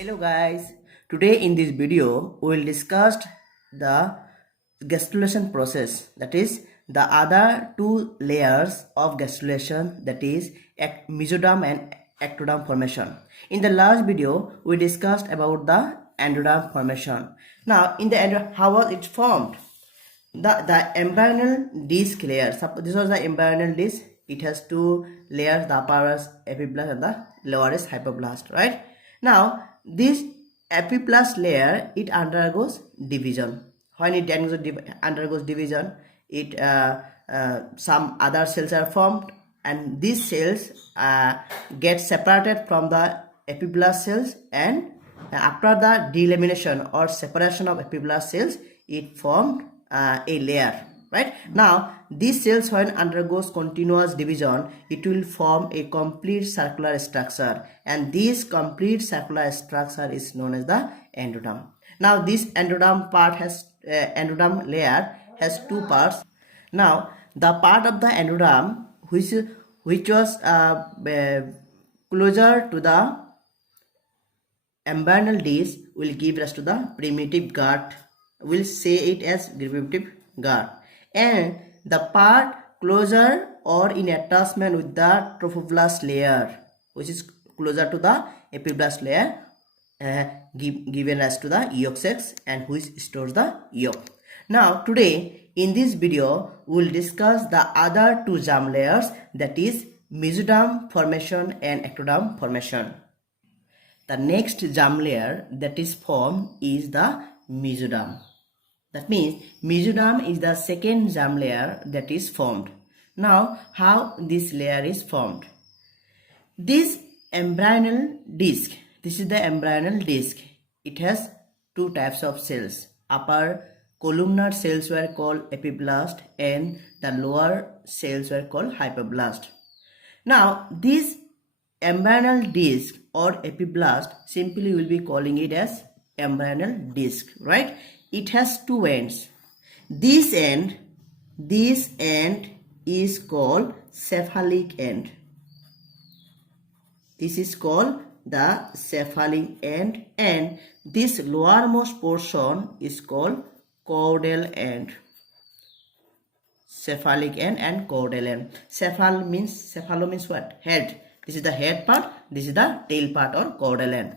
Hello guys, today in this video we will discuss the gastrulation process, that is the other two layers of gastrulation, that is mesoderm and ectoderm formation. In the last video we discussed about the endoderm formation. Now in the endoderm, how was it formed? The embryonal disc layer, this was the embryonal disc. It has two layers, the upper is epiblast and the lower is hypoblast, right? Now this epiblast layer, it undergoes division. When it undergoes division, it some other cells are formed, and these cells get separated from the epiblast cells, and after the delamination or separation of epiblast cells, it formed a layer. Right now, these cells, when undergoes continuous division, it will form a complete circular structure, and this complete circular structure is known as the endoderm. Now this endoderm part has endoderm layer has two parts. Now the part of the endoderm which was closer to the embryonal disc will give rise to the primitive guard. We'll say it as primitive guard. And the part closer or in attachment with the trophoblast layer, which is closer to the epiblast layer, given rise to the yolk sacs, and which stores the yolk. Now today in this video we will discuss the other two germ layers, that is mesoderm formation and ectoderm formation. The next germ layer that is formed is the mesoderm. That means mesoderm is the second germ layer that is formed. Now how this layer is formed? This embryonal disc, this is the embryonal disc. It has two types of cells. Upper columnar cells were called epiblast and the lower cells were called hypoblast. Now this embryonal disc or epiblast, simply will be calling it as embryonal disc, right? It has two ends. This end is called cephalic end. This is called the cephalic end, and this lowermost portion is called caudal end. Cephalic end and caudal end. Cephalo means what? Head. This is the head part. This is the tail part or caudal end.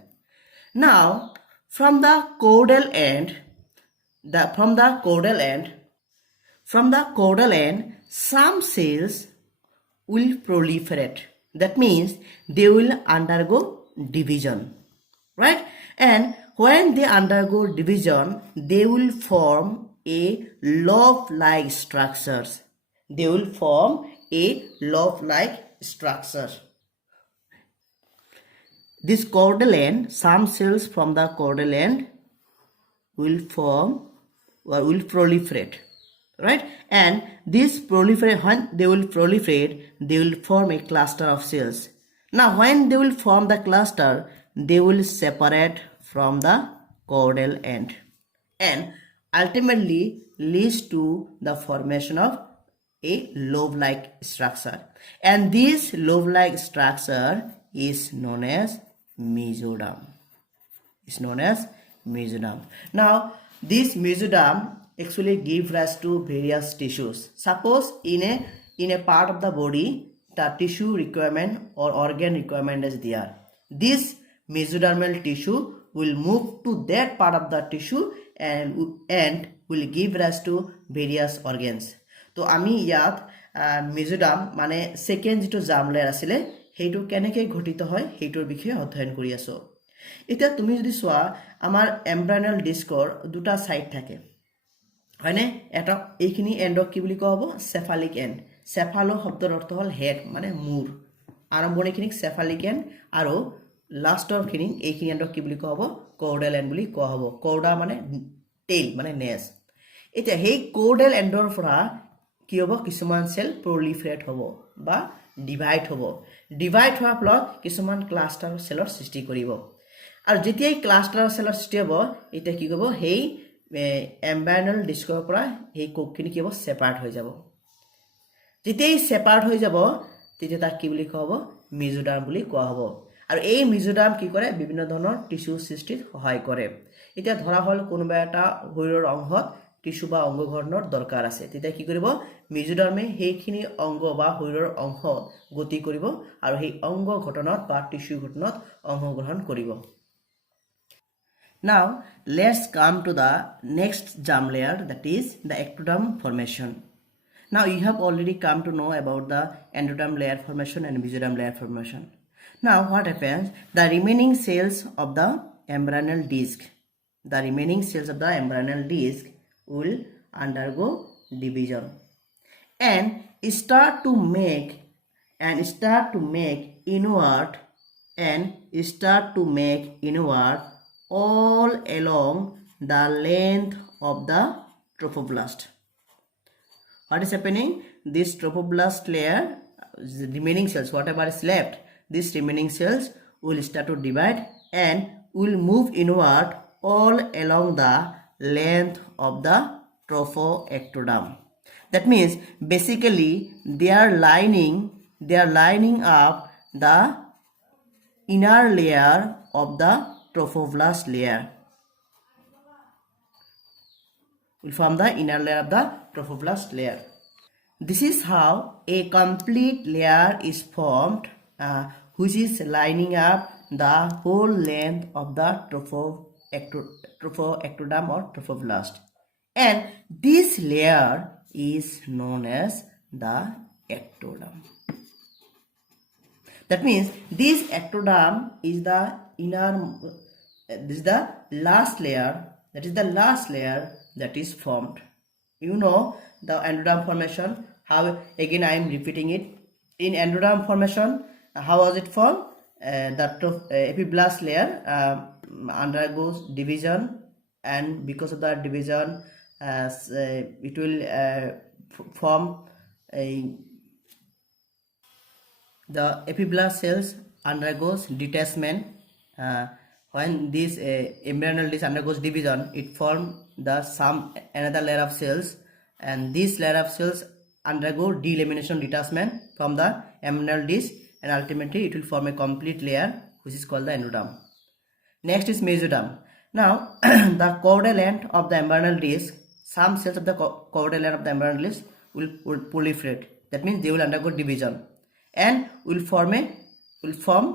Now from the caudal end, some cells will proliferate. That means they will undergo division, right? And when they undergo division, they will form a loaf-like structures. This caudal end, some cells from the caudal end will form or will proliferate, right? And this proliferate, when they will proliferate, they will form a cluster of cells. Now when they will form the cluster, they will separate from the caudal end and ultimately leads to the formation of a lobe-like structure, and this lobe-like structure is known as mesoderm. Now this mesoderm actually gives rise to various tissues. Suppose in a part of the body, the tissue requirement or organ requirement is there. This mesodermal tissue will move to that part of the tissue and will give rise to various organs. So ami yat mesoderm mane second jito germ layer asile heitu keneke ghotito hoy heitor bikhoye অধ্যয়ন কৰি আছো। এতিয়া তুমি যদি সোয়া আমাৰ এমব্রায়নাল ডিস্কৰ দুটা side থাকে, হয়নে? এটা এইখিনি এন্ডক কি বুলি কোৱা হ'ব? Cephalic and. সেফালো শব্দৰ অৰ্থ হ'ল হেড, মানে মূৰ। আৰম্ভণিখিনিক সেফালিক এন্ড আৰু লাষ্টৰ খিনি এইখিনি এন্ডক কি বুলি কোৱা হ'ব? কৰ্ডেল এন্ড বুলি কোৱা হ'ব। কৰ্ডা মানে টেইল, মানে নেজ। এতিয়া সেই কৰ্ডেল এন্ডৰ পৰা কি হ'ব? কিছুমান সেল প্ৰলিফাৰেট হ'ব বা ডিভাইড হ'ব। ডিভাইড হোৱাৰ ফলত কিছুমান ক্লাষ্টাৰ সেলৰ সৃষ্টি কৰিব। আৰু যেতিয়া এই ক্লাষ্টাৰ সেলৰ সৃষ্টি হ'ব, এতিয়া কি কৰিব? সেই এমব্রায়নাল ডিস্কৰ পৰা এই কোকখিনি কি হ'ব? সেপাৰেট হৈ যাব। যেতিয়া এই সেপাৰেট হৈ যাব, তেতিয়া তাক কি বুলি কোৱা হ'ব? মেজোডাৰ্ম বুলি কোৱা হ'ব। আৰু এই মিজোৰাম কি কৰে বিভিন্ন ধৰণৰ টিস্যু সৃষ্টিত সহায় কৰে এতিয়া ধৰা হল কোনোবা এটা শৰীৰৰ অংশত টিস্যু বা অংগ গঠনৰ দৰকাৰ আছে তেতিয়া কি কৰিব মিজোৰামে সেইখিনি অংগ বা শৰীৰৰ অংশ গতি কৰিব আৰু সেই অংগ গঠনত বা টিস্যু গঠনত অংশগ্ৰহণ কৰিব Now let's come to the next germ layer, that is the ectoderm formation. Now you have already come to know about the endoderm layer formation and mesoderm layer formation. Now what happens? The remaining cells of the embryonal disc, will undergo division and start to make inward all along the length of the trophoblast. What is happening? This trophoblast layer, the remaining cells, whatever is left, these remaining cells will start to divide and will move inward all along the length of the trophoectoderm. That means basically they are lining up the inner layer of the trophoblast layer. Will form the inner layer of the trophoblast layer. This is how a complete layer is formed, which is lining up the whole length of the trophoectoderm or trophoblast, and this layer is known as the ectoderm. That means this ectoderm is the this is the last layer, that is formed. You know the endoderm formation, how again I am repeating it. In endoderm formation, how was it formed? The epiblast layer undergoes division, and because of that division it will form the epiblast cells undergoes detachment. When this embryonal disc undergoes division, it forms another layer of cells, and this layer of cells undergo delamination detachment from the embryonal disc, and ultimately it will form a complete layer which is called the endoderm. Next is mesoderm. Now the caudal end of the embryonal disc, some cells of the caudal end of the embryonal disc will proliferate. That means they will undergo division and will form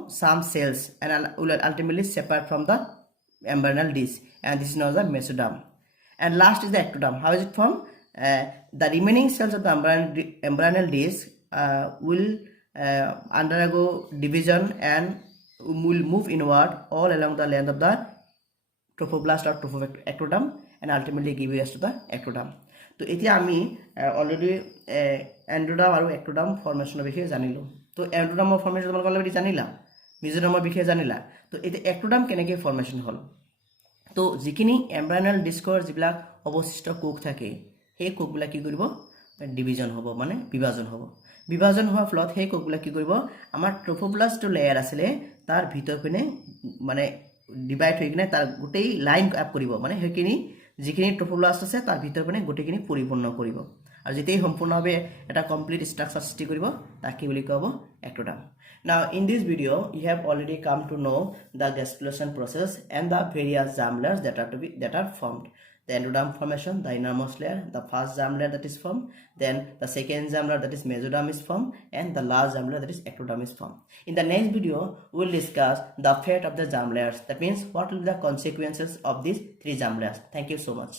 some cells and will ultimately separate from the embryonal disc, and this is known as the mesoderm. And last is the ectoderm. How is it formed? The remaining cells of the embryonal disc will undergo division and will move inward all along the length of the trophoblast or trophoectoderm, and ultimately give rise to the ectoderm. তো এতিয়া আমি already endoderm আৰু ectoderm ফর্মেশনৰ বিষয়ে জানিলো। তো এন্ডোডাৰ্মৰ formation তোমালোকে already জানিলা, মিজোডাৰ্মৰ বিষয়ে জানিলা। তো এতিয়া এক্টোডাৰ্ম কেনেকৈ ফর্মেশন হল? তো যিখিনি এম্ব্রায়নাল ডিস্কৰ যিবিলাক অৱশিষ্ট কোষ থাকে, সেই কোষবিলাক কি কৰিব? ডিভিজন হ'ব, মানে বিভাজন হ'ব। বিভাজন হোৱাৰ ফলত সেই কোষবিলাক কি কৰিব? আমাৰ ট্ৰোফোব্লাষ্ট লেয়াৰ আছিলে তাৰ ভিতৰ পিনে মানে ডিভাইড হৈ কিনে তাৰ গোটেই লাইন আপ কৰিব, মানে সেইখিনি যিখিনি ট্ৰোফোব্লাষ্ট আছে তাৰ ভিতৰ পিনে গোটেইখিনি পৰিপূৰ্ণ কৰিব, আৰু যেতিয়াই সম্পূৰ্ণভাৱে এটা কমপ্লিট ষ্ট্ৰাকচাৰ সৃষ্টি কৰিব তাক কি বুলি কোৱা হ'ব? এক্টোডাৰ্ম। Now in this video you have already come to know the gastrulation process and the various germ layers that are formed. The endoderm formation, the innermost layer, the first germ layer that is formed, then the second germ layer that is mesoderm is formed, and the last germ layer that is ectoderm is formed. In the next video we will discuss the fate of the germ layers. That means what will be the consequences of these three germ layers. Thank you so much.